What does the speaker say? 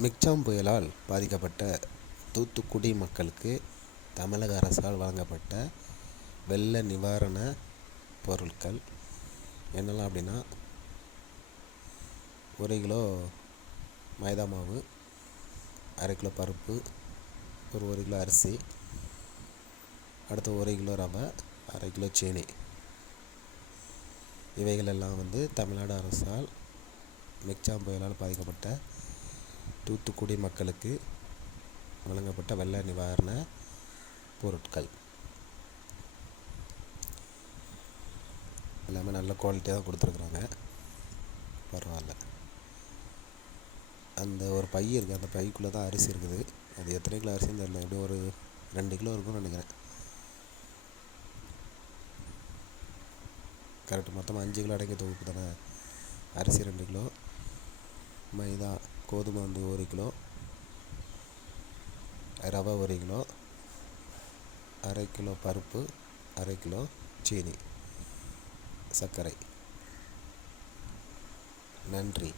Michaung புயலால் பாதிக்கப்பட்ட தூத்துக்குடி மக்களுக்கு தமிழக அரசால் வழங்கப்பட்ட வெள்ள நிவாரண பொருட்கள் என்னெல்லாம் அப்படின்னா ஒரு கிலோ மைதா மாவு அரை கிலோ பருப்பு ஒரு ஒரு கிலோ அரிசி அடுத்து ஒரு கிலோ ரவை அரை கிலோ சீனி. இவைகள் எல்லாம் வந்து தமிழ்நாடு அரசால் மிக்ஜாம் புயலால் பாதிக்கப்பட்ட தூத்துக்குடி மக்களுக்கு வழங்கப்பட்ட வெள்ள நிவாரண பொருட்கள். எல்லாமே நல்ல குவாலிட்டியாக தான் கொடுத்துருக்குறாங்க. பரவாயில்ல. அந்த ஒரு பை இருக்குது அந்த பைக்குள்ளே தான் அரிசி இருக்குது. அது எத்தனை கிலோ அரிசின்னு தெரியல. எப்படியும் ஒரு ரெண்டு கிலோ இருக்கும்னு நினைக்கிறேன். கரெக்ட் மொத்தமாக அஞ்சு கிலோ அடங்கிய தொகுப்பு தானே? அரிசி ரெண்டு கிலோ மைதா கோதுமை வந்து ஒரு கிலோ ரவை ஒரு கிலோ அரை கிலோ பருப்பு அரை கிலோ சீனி சர்க்கரை. நன்றி.